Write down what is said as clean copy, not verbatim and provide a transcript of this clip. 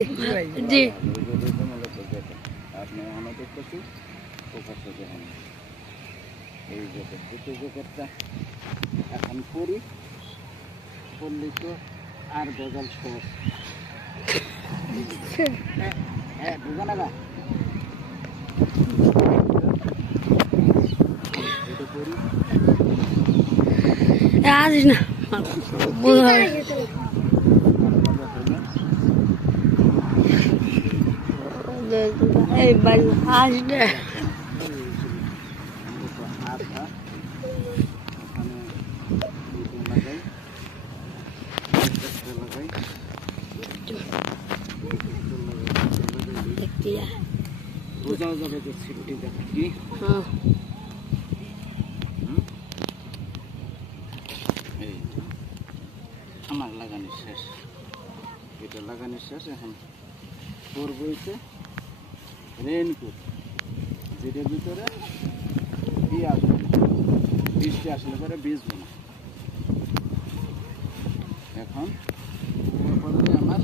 জি আপনি আমরা দেখতেছি ফোকাস হতে হবে এই জ্যাকেট দুটো জ্যাকেটটা এখন পরি পরলে তো আর বেজাল সব হ্যাঁ বুঝা না এটা পরি আসিস না বোঝা এই বাড়ি আসবে বোঝাও যাবে যে সিটি দেখা কি এই আমার লাগানো শেষ এটা লাগানো শেষ এখন করবো হচ্ছে রেইনকোট যেটার ভিতরে ই আসবে না বৃষ্টি আসলে পরে ভিজবে না এখন আমার